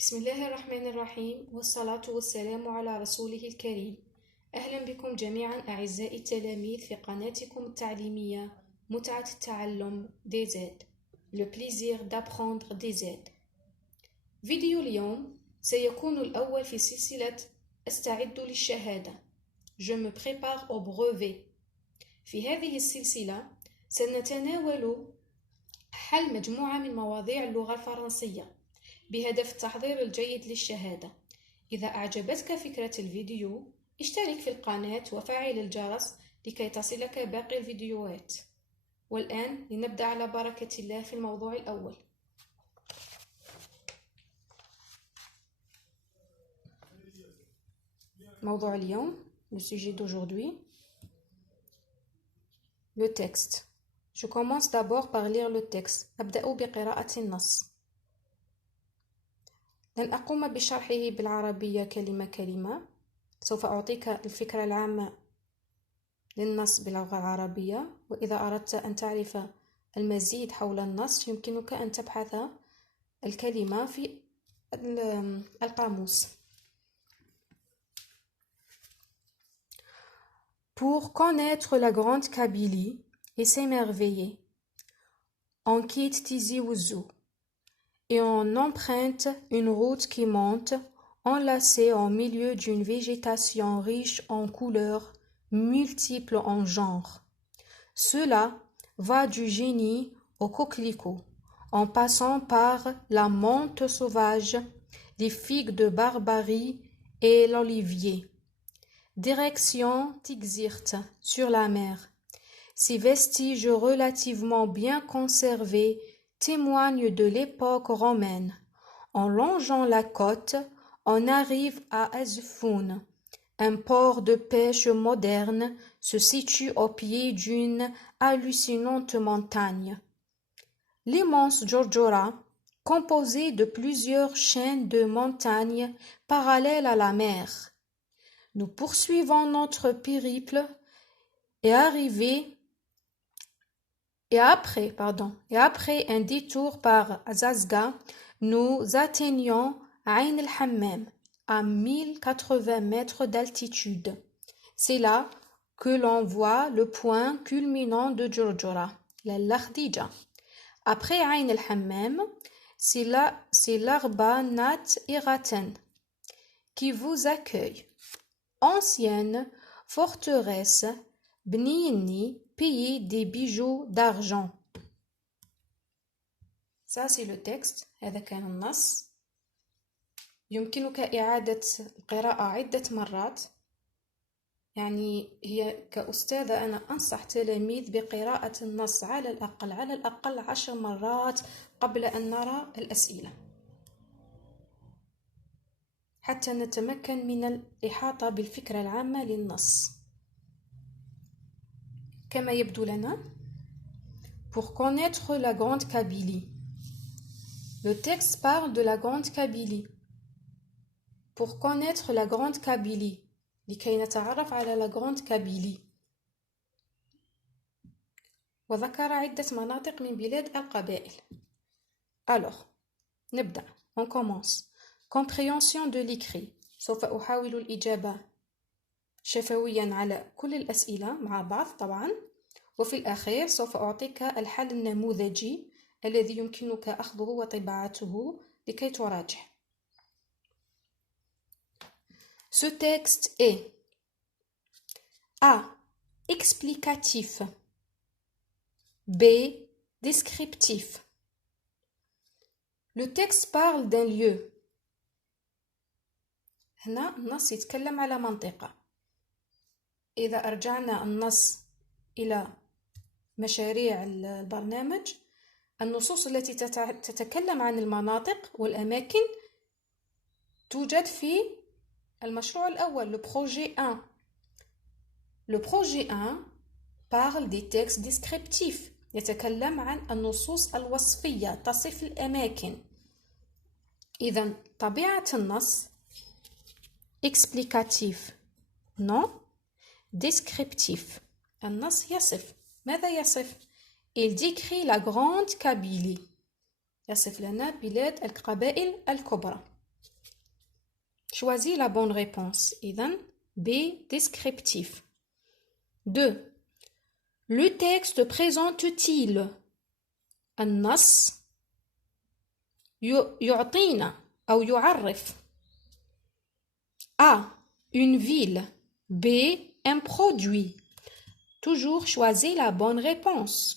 بسم الله الرحمن الرحيم والصلاة والسلام على رسوله الكريم. أهلا بكم جميعا أعزائي التلاميذ في قناتكم التعليمية متعة التعلم DZ. Le plaisir d'apprendre DZ. فيديو اليوم سيكون الأول في سلسلة أستعد للشهادة. Je me prépare au brevet. في هذه السلسلة سنتناول حل مجموعة من مواضيع اللغة الفرنسية بهدف التحضير الجيد للشهادة. إذا أعجبتك فكرة الفيديو اشترك في القناة وفعل الجرس لكي تصلك باقي الفيديوهات. والآن لنبدأ على بركة الله في الموضوع الأول. موضوع اليوم le sujet d'aujourd'hui, le texte. Je commence d'abord par lire le texte. أبدأ بقراءة النص. لن أقوم بشرحه بالعربية كلمة كلمة. سوف أعطيك الفكرة العامة للنص باللغة العربية، وإذا أردت أن تعرف المزيد حول النص يمكنك أن تبحث الكلمة في القاموس. Pour connaître la grande Kabylie et s'émerveiller, on quitte Tizi Ouzou et on emprunte une route qui monte, enlacée au milieu d'une végétation riche en couleurs, multiples en genres. Cela va du génie au coquelicot, en passant par la menthe sauvage, les figues de Barbarie et l'olivier. Direction Tixirt, sur la mer. Ces vestiges relativement bien conservés témoignent de l'époque romaine. En longeant la côte, on arrive à Azfoun. Un port de pêche moderne se situe au pied d'une hallucinante montagne. L'immense Djordjora, composé de plusieurs chaînes de montagnes parallèles à la mer. Nous poursuivons notre périple et après un détour par Zazga, nous atteignons Ain el-Hammam à 1080 mètres d'altitude. C'est là que l'on voit le point culminant de Djordjora, la Lakhdija. Après Ain el-Hammam, c'est l'Arba Nat Iraten qui vous accueille. Ancienne forteresse Bnini, pays des bijoux d'argent. Ça c'est le texte. هذا كان النص. يمكنك إعادة القراءة عدة مرات. يعني هي كأستاذة أنا أنصح تلاميذ بقراءة النص على الأقل 10 مرات قبل أن نرى الأسئلة، حتى نتمكن من الإحاطة بالفكرة العامة للنص. كما يبدو لنا Pour connaître la grande Kabylie. Le texte parle de la grande Kabylie. Pour connaître la grande Kabylie. لكي نتعرف على la grande Kabylie. وذكر عدة مناطق من بلاد القبائل. Alors, نبدأ. On commence. Compréhension de l'écrit. سوف أحاول الإجابة شفويا على كل الأسئلة مع بعض طبعا، وفي الأخير سوف أعطيك الحل النموذجي الذي يمكنك أخذه وطباعته لكي تراجع. Ce texte est A. Explicatif. B. Descriptif. Le texte parle d'un lieu. هنا النص يتكلم على منطقة. إذا أرجعنا النص إلى مشاريع البرنامج، النصوص التي تتكلم عن المناطق والأماكن توجد في المشروع الأول، le projet 1. Le projet 1 parle des textes descriptifs. يتكلم عن النصوص الوصفية تصف الأماكن. إذن طبيعة النص explicatif non descriptif. النص يصف. ماذا يصف؟ Il décrit la grande Kabylie. يصف لنا بلاد القبائل الكبرى. Choisis la bonne réponse. إذن B. Descriptif. 2. Le texte présente-t-il النص يعطينا أو يعرف A. Une ville. B. Un produit. Toujours choisis la bonne réponse.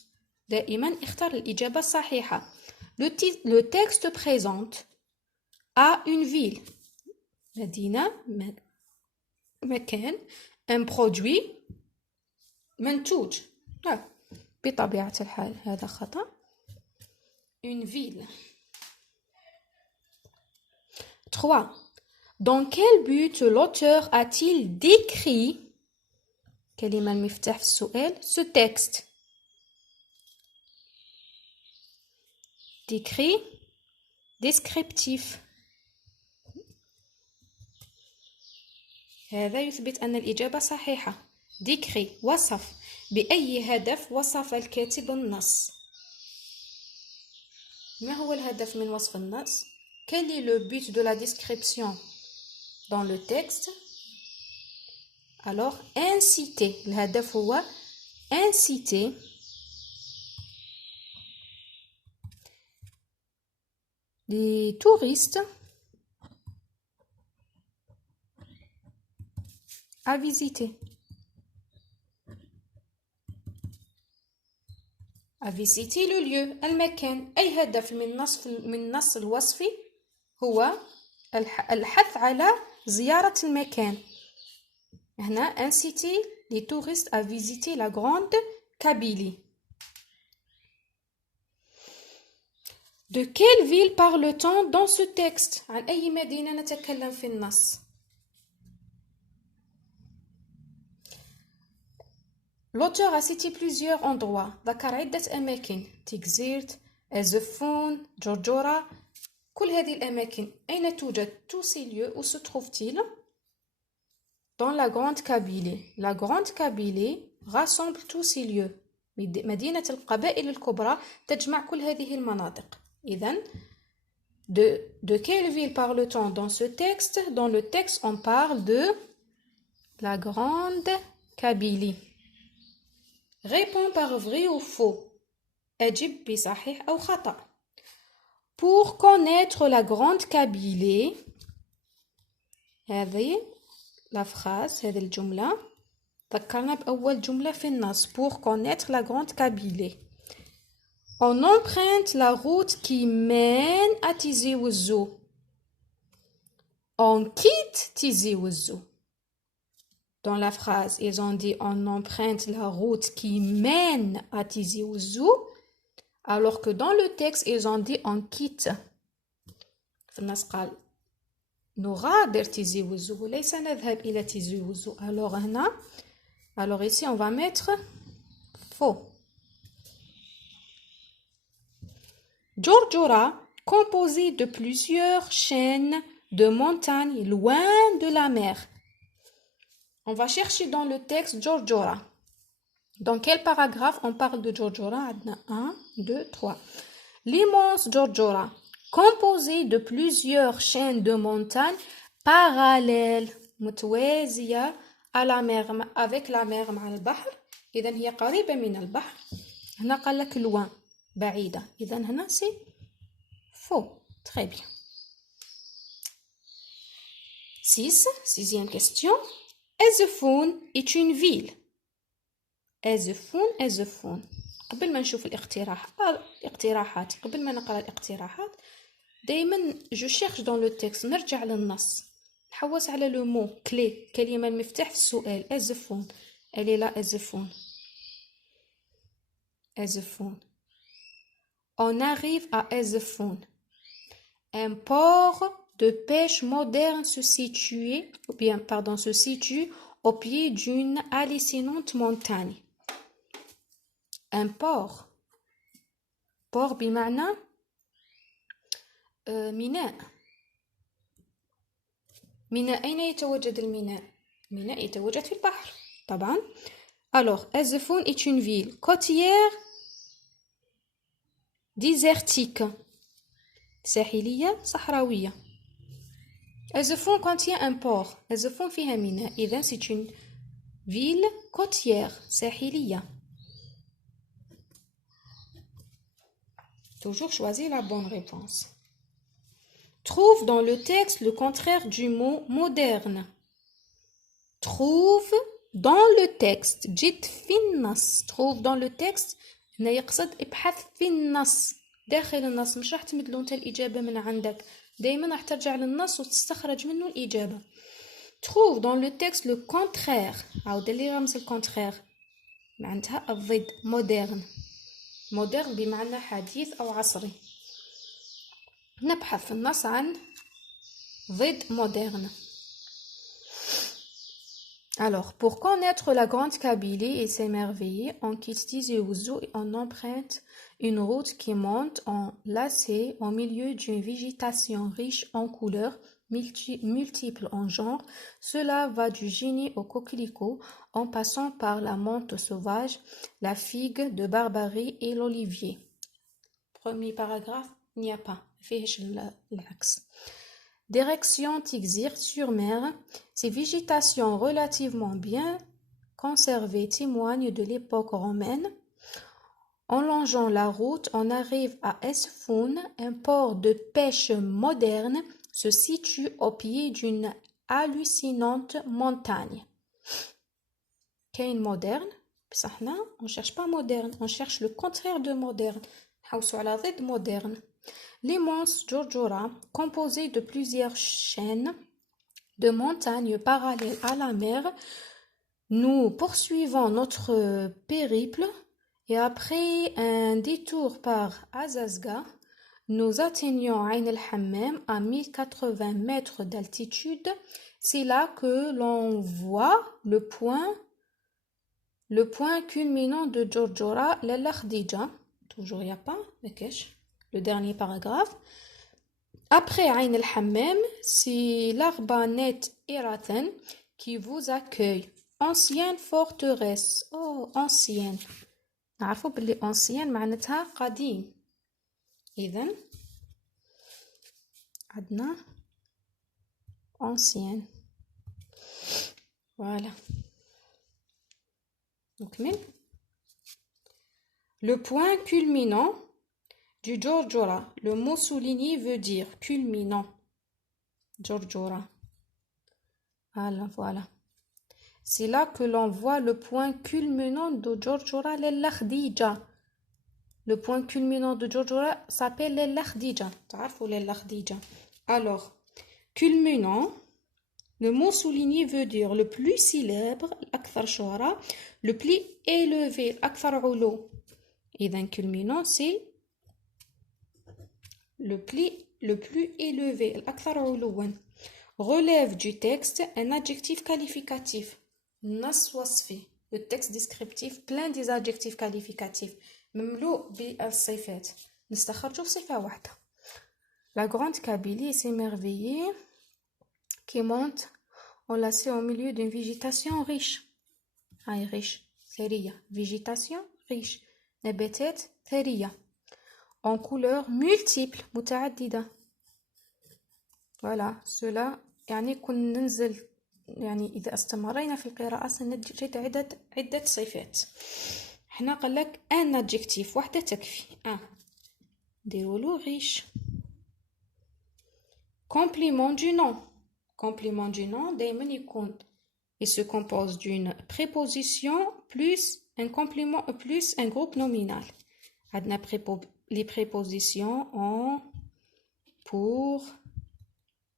دائما اختر الإجابة الصحيحة. Le texte présente A. Une ville. مدينة مكان. Un produit منتوج. بطبيعة الحال هذا خطأ. Une ville. 3. Dans quel but l'auteur a-t-il décrit كلمة المفتاح في السؤال ce texte? Décrit, descriptif. هذا يثبت أن الإجابة صحيحة. décrit وصف. بأي هدف وصف الكاتب النص؟ ما هو الهدف من وصف النص؟ Quel est le but de la description dans le texte? Alors, inciter. الهدف هو inciter les touristes à visiter. À visiter le lieu المكان. أي هدف من النص الوصفي هو الحث على زيارة المكان. هنا inciter les touristes à visiter la grande Kabylie. De quelle ville parle-t-on dans ce texte? عن أي مدينة نتكلم في النص؟ L'auteur a cité plusieurs endroits. ذكر عدة أماكن. تيكزيرت، أزفون، جورجورا. كل هذه الأماكن أين توجد؟ tous ces lieux où se trouve-t-il? Dans la grande Kabylie. La grande Kabylie rassemble tous ces lieux. مدينة القبائل الكبرى تجمع كل هذه المناطق. إذن de quelle ville parle-t-on dans ce texte? Dans le texte, on parle de la grande Kabylie. Réponds par vrai ou faux. أجب بصحيح أو خطأ. Pour connaître la grande Kabylie, هذه la phrase, هذه الجملة ذكرنا بأول جملة في النص. Pour connaître la grande Kabylie, on emprunte la route qui mène à Tizi Ouzou. On quitte Tizi Ouzou. Dans la phrase, ils ont dit on emprunte la route qui mène à Tizi Ouzou, alors que dans le texte, ils ont dit on quitte. في النص قال نغادر تيزي وزو وليس نذهب إلى تيزي وزو. Alors هنا, alors ici on va mettre faux. Djordjora, composé de plusieurs chaînes de montagnes loin de la mer. On va chercher dans le texte Djordjora. Dans quel paragraphe on parle de Djordjora? 1, 2, 3. L'immense Djordjora, composé de plusieurs chaînes de montagnes parallèles متوازية à la mer, avec la mer مع البحر. إذن هي قريبة من البحر. هنا قال لك loin بعيدة. إذن هنا c'est faux. Très bien. 6. Sixième question. أزفون est une ville. أزفون. قبل ما نشوف الاقتراحات قبل ما نقرأ الاقتراحات دايما je cherche dans le texte. نرجع للنص نحوس على le mot clé كلمة المفتاح في السؤال. أزفون elle est là. أزفون. On arrive à Azefon. Un port de pêche moderne se situe au pied d'une hallucinante montagne. Un port. Port بمعنى ميناء. ميناء أين يتواجد الميناء؟ الميناء يتواجد في البحر طبعا. Alors, Azefon est une ville côtière désertique. ساحلية صحراوية. Elles se font quand il y a un port. Elles se font فيها ميناء. إذن c'est une ville côtière, ساحلية. Toujours choisir la bonne réponse. Trouve dans le texte le contraire du mot moderne. Trouve dans le texte. جد في النص. Trouve dans le texte. هنا يقصد ابحث في النص. داخل النص. مش راح تمدلو انت الإجابة من عندك. دايما راح ترجع للنص وتستخرج منه الإجابة. Trouve dans le texte le contraire. عاود اللي رمز الكونترير. معناتها الضد. moderne. moderne بمعنى حديث أو عصري. نبحث في النص عن ضد moderne. Alors, pour connaître la Grande Kabylie et s'émerveiller, on quitte Tizi Ouzou et on emprunte une route qui monte en lacet au milieu d'une végétation riche en couleurs, multiples en genres. Cela va du génie au coquelicot, en passant par la menthe sauvage, la figue de Barbarie et l'olivier. Premier paragraphe, il n'y a pas. فيهش العكس. Direction Tixir-sur-Mer, ces végétations relativement bien conservées témoignent de l'époque romaine. En longeant la route, on arrive à Esfoun, un port de pêche moderne se situe au pied d'une hallucinante montagne. Qu'est moderne? On ne cherche pas moderne, on cherche le contraire de moderne. moderne. L'immense Djurdjura, composé de plusieurs chaînes de montagnes parallèles à la mer, nous poursuivons notre périple et après un détour par Azazga, nous atteignons Ain el-Hammam à 1080 mètres d'altitude. C'est là que l'on voit le point culminant de Djurdjura, Lalla Khadija. Toujours il n'y a pas, le dernier paragraphe. Après Ain el-Hammam, c'est l'Arbanet Eraten qui vous accueille. Ancienne forteresse. Oh, ancienne. نعرفوا باللي ancienne معناتها قديم. إذن عندنا ancienne. Voilà. نكمل. Le point culminant du Djurdjura. Le mot souligné veut dire culminant. Djurdjura. Voilà. C'est là que l'on voit le point culminant de Djurdjura, Lalla Khadija. Le point culminant de Djurdjura s'appelle Lalla Khadija. تعرفوا Lalla Khadija. Alors, culminant, le mot souligné veut dire le plus célèbre, الأكثر شهرة, le plus élevé, الأكثر علو. إذن culminant, c'est le plus élevé, الأكثر علوا. Relève du texte un adjectif qualificatif. نص وصفي. Le texte descriptif plein des adjectifs qualificatifs. مملوء بالصفات. نستخرجوا صفة واحدة. La Grande Kabylie s'émerveiller qui monte enlacée au milieu d'une végétation riche. riche. ثرية. Végétation riche. نباتات ثرية. En couleurs multiples متعددة. Voilà, cela يعني كنا ننزل يعني إذا استمرينا في القراءة سنجد عدة صفات. هنا قال لك ان adjectif واحدة تكفي. ديرولو riche. Complément du nom. Complément du nom دايما يكون il se compose d'une préposition plus un complément plus un groupe nominal. عندنا les prépositions en, pour,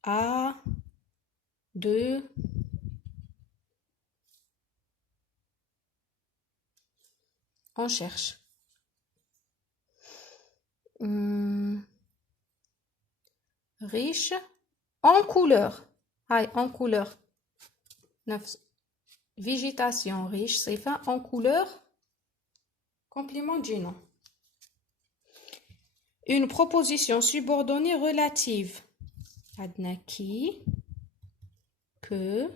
à, de. On cherche. Riche en couleurs. En couleurs. Végétation riche, c'est fait en couleurs. Complément du nom. Une proposition subordonnée relative. Adna qui, que,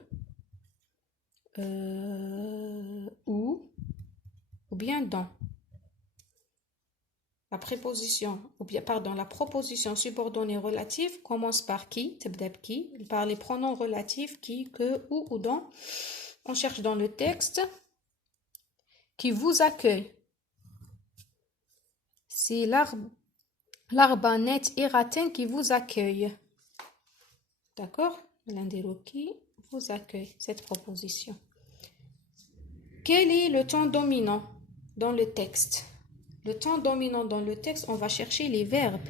ou bien dans. La préposition, ou bien, pardon, la proposition subordonnée relative commence par qui, تبدأ بكي, par les pronoms relatifs qui, que, où ou dont. On cherche dans le texte qui vous accueille. C'est l'arbanette Eraten qui vous accueille. D'accord? L'indéro qui vous accueille, cette proposition. Quel est le temps dominant dans le texte? Le temps dominant dans le texte, on va chercher les verbes.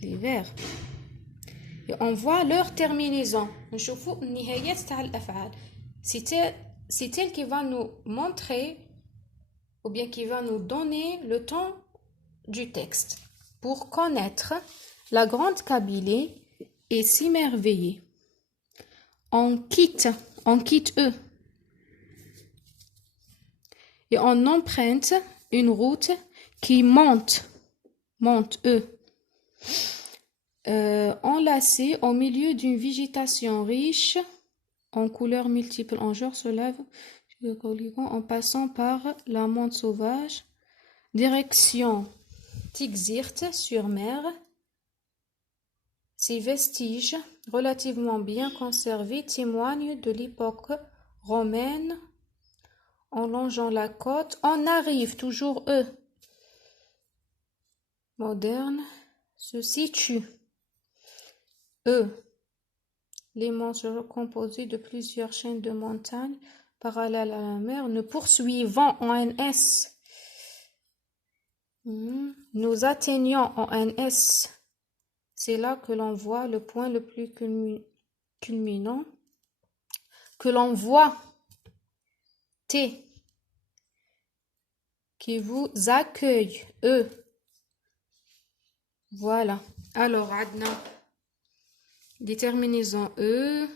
Les verbes. Et on voit leur terminaison. C'est elle qui va nous montrer ou bien qui va nous donner le temps du texte pour connaître la grande Kabylie et s'émerveiller. On quitte eux et on emprunte une route qui monte eux. Enlacé au milieu d'une végétation riche en couleurs multiples, en genre se lève en passant par la monte sauvage, direction Tixirt sur mer. Ces vestiges relativement bien conservés témoignent de l'époque romaine. En longeant la côte, on arrive, toujours eux, moderne, se situe. Eux, les monts composés de plusieurs chaînes de montagnes parallèles à la mer, nous poursuivons en NS. Nous atteignons en NS. C'est là que l'on voit le point le plus culminant. Que l'on voit T. Qui vous accueille, eux. Voilà. Alors, Adna. Déterminaison E,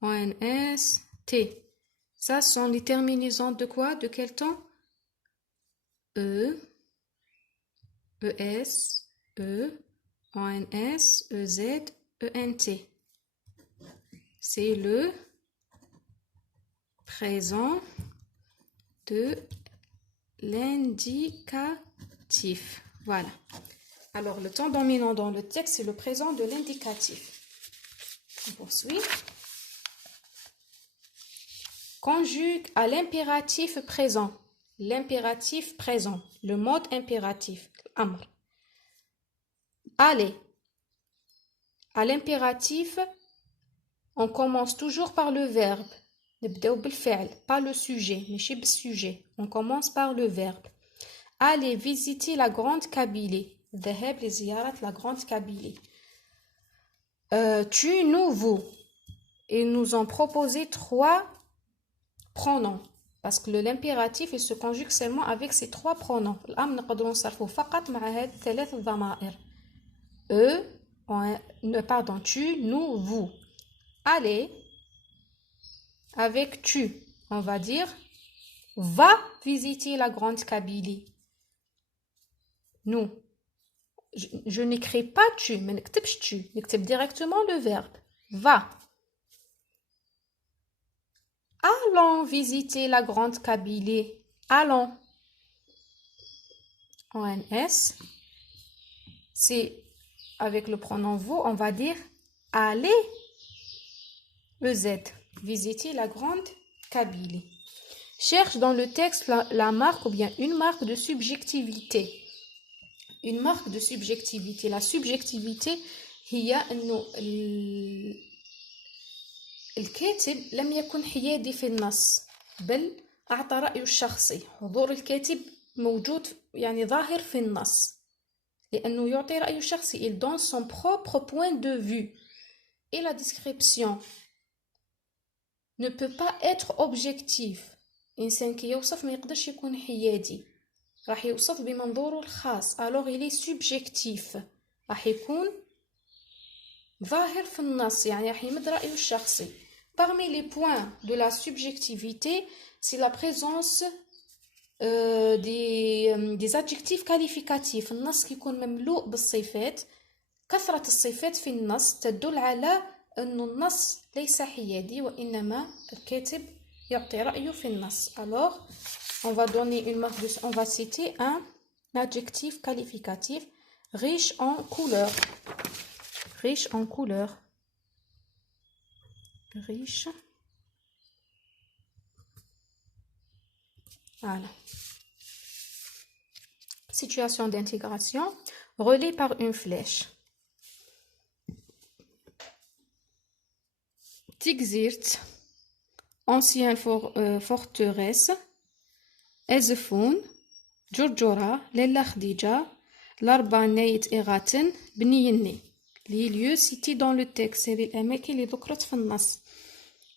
ONS, T. Ça sont les terminaisons de quoi? De quel temps? E, ES, E, ONS, EZ, ENT. C'est le présent de l'indicatif. Voilà. Alors, le temps dominant dans le texte, c'est le présent de l'indicatif. On poursuit. Conjugue à l'impératif présent. L'impératif présent. Le mode impératif. Amr. Allez. À l'impératif, on commence toujours par le verbe. Pas le sujet, mais chez le sujet. On commence par le verbe. Allez visiter la grande Kabylie. La grande Kabylie. Tu, nous, vous. Ils nous ont proposé 3 pronoms. Parce que l'impératif, il se conjugue seulement avec ces 3 pronoms. Tu, nous, vous. Allez, avec tu, on va dire, va visiter la grande Kabylie. Nous. Je n'écris pas tu, mais tu. N'écris directement le verbe. Va. Allons visiter la grande Kabylie. Allons. ONS. C'est avec le pronom vous, on va dire allez. EZ. Visiter la grande Kabylie. Cherche dans le texte la marque ou bien une marque de subjectivité. Une marque de subjectivité. La subjectivité هي انه الكاتب لم يكن حيادي في النص بل اعطى رأيه الشخصي. حضور الكاتب موجود يعني ظاهر في النص لانه يعطي رأيه الشخصي. Il donne son propre point de vue. Et la description ne peut pas être objective. إنسان كي يوصف ما يقدرش يكون حيادي. راح يوصف بمنظوره الخاص. Alors il est subjectif. راح يكون ظاهر في النص يعني راح يمد رأيه الشخصي. Parmi les points de la subjectivité, c'est la présence des adjectifs qualificatifs. النص كيكون مملوء بالصفات. كثرة الصفات في النص تدل على أن النص ليس حيادي وإنما الكاتب يعطي رأيه في النص. Alors, on va donner une marque de, on va citer un L'adjectif qualificatif riche en couleurs. Riche en couleurs. Riche. Voilà. Situation d'intégration, reliée par une flèche. Tigzirt, ancienne forteresse. Ezfoun, Djordjora, Lella Khadija, l'Arba Neit Eraten, Bniyeni. Les lieux cités dans le texte, c'est les أماكن اللي ذكرت في النص.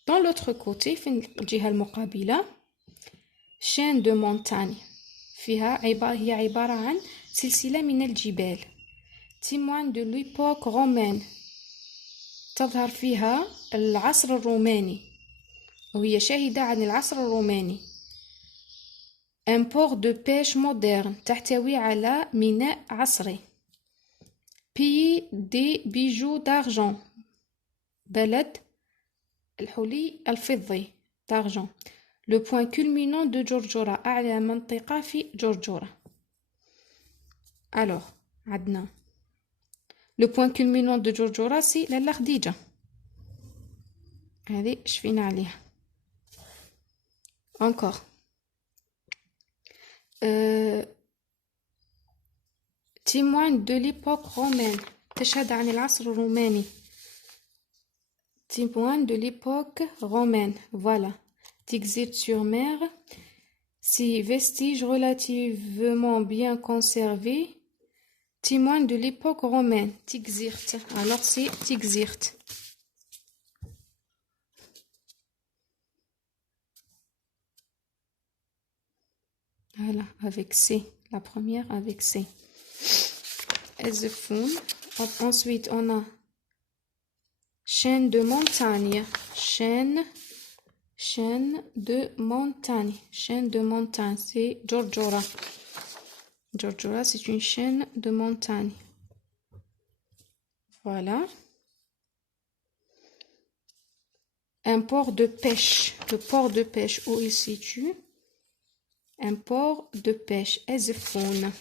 Dans l'autre côté, في الجهة المقابلة, chaîne de montagne. هي عبارة عن سلسلة من الجبال. témoin de l'époque romaine. تظهر فيها العصر الروماني. وهي شاهدة عن العصر الروماني. un port de pêche moderne. تحتوي على ميناء عصري. pays des bijoux d'argent. بلد الحلي الفضي d'argent. Le point culminant de Djordjora, أعلى منطقة في جورجورا. Alors, عندنا le point culminant de Djordjora c'est لالا خديجة. هذه شفينا عليها. Encore. Témoin de l'époque romaine. تشهد عن العصر الروماني. Témoin de l'époque romaine. Voilà. Tigzirt-sur-Mer. Ces vestiges relativement bien conservés. Témoin de l'époque romaine. Tigzirt. Alors c'est Tigzirt. Voilà, avec C. La première avec C. Ezfoun. Ensuite, on a chaîne de montagne. Chaîne de montagne. Chaîne de montagne, c'est Djordjora. Djordjora, c'est une chaîne de montagne. Voilà. Un port de pêche. Le port de pêche, où il se situe? Un port de pêche. Ezfoun.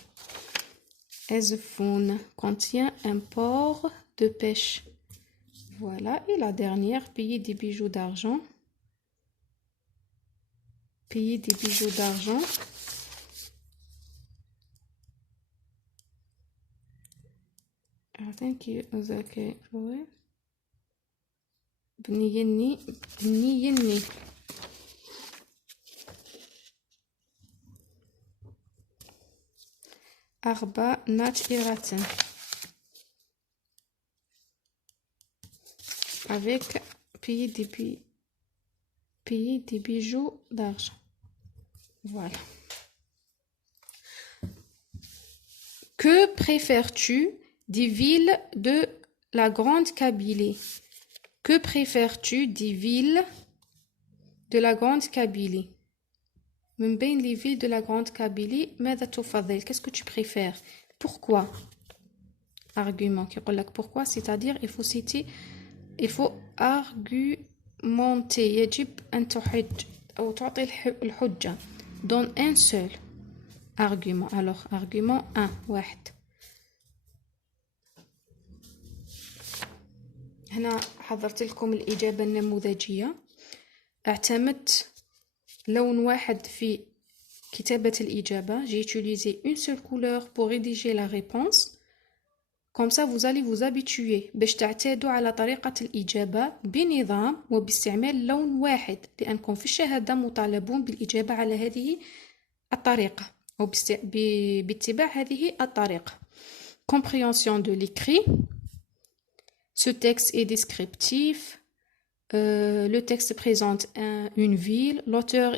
Ezfoun contient un port de pêche. Voilà. Et la dernière, pays des bijoux d'argent. Pays des bijoux d'argent. بنيني. Arba Nat Iraten. Avec pays des bijoux d'argent. Voilà. Que préfères-tu des villes de la Grande Kabylie? Que préfères-tu des villes de la Grande Kabylie? من بين les villes de la Grande Kabylie, ماذا تفضل? Qu'est-ce que tu préfères? Pourquoi? Argument. يقول لك pourquoi, c'est-à-dire il faut citer, il faut argumenter. يجب أن تحج أو تعطي الحجة. Donne un seul argument. Alors, argument 1. واحد. هنا حضرت لكم الإجابة النموذجية. اعتمدت لون واحد في كتابة الإجابة. J'ai utilisé une seule couleur pour rédiger la réponse. Comme ça, vous allez vous habituer باش تعتادوا على طريقة الإجابة بنظام وباستعمال لون واحد، لأنكم في الشهادة مطالبون بالإجابة على هذه الطريقة أو باتباع هذه الطريقة. Compréhension de l'écrit. Ce texte est descriptif. Le texte présente une ville. L'auteur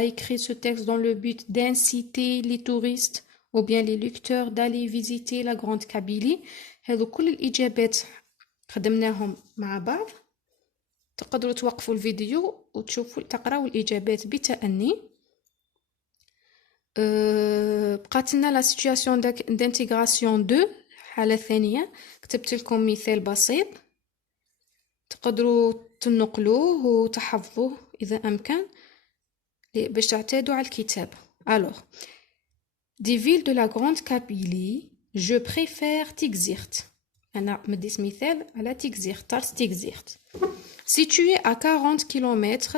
a écrit ce texte dans le but d'inciter les touristes ou bien les lecteurs d'aller visiter la Grande Kabylie. هذو كل الإجابات خدمناهم مع بعض. تقدروا توقفوا الفيديو وتشوفوا تقراوا الإجابات بتأني. بقات لنا la situation d'intégration 2 حالة ثانية. كتبت لكم مثال بسيط تقدروا تنقلوه وتحفظوه إذا أمكن باش تعتادوا على الكتاب. Alors, Des villes de la Grande Kabylie, je préfère Tikzirt. أنا مديت مثال على تيكزيرت. اخترت تيكزيرت. Située à 40 km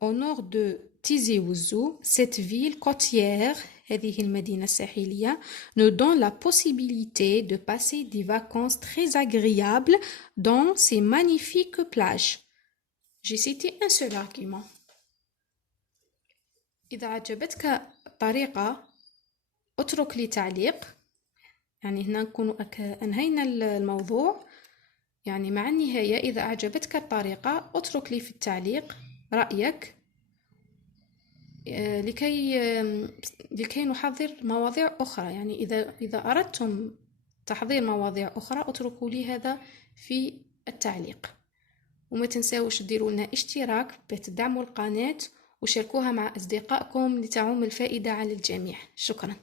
au nord de Tizi Ouzou, cette ville côtière, هذه المدينة الساحلية, nous donne la possibilité de passer des vacances très agréables dans ses magnifiques plages. J'ai cité un seul argument. إذا عجبتك الطريقة اترك لي تعليق. يعني هنا نكون أنهينا الموضوع. يعني مع النهاية إذا أعجبتك الطريقة اترك لي في التعليق رأيك لكي نحضر مواضيع أخرى. يعني إذا أردتم تحضير مواضيع أخرى اتركوا لي هذا في التعليق. وما تنساوش ديروا لنا اشتراك بتدعموا القناة وشاركوها مع أصدقائكم لتعم الفائدة على الجميع. شكرا.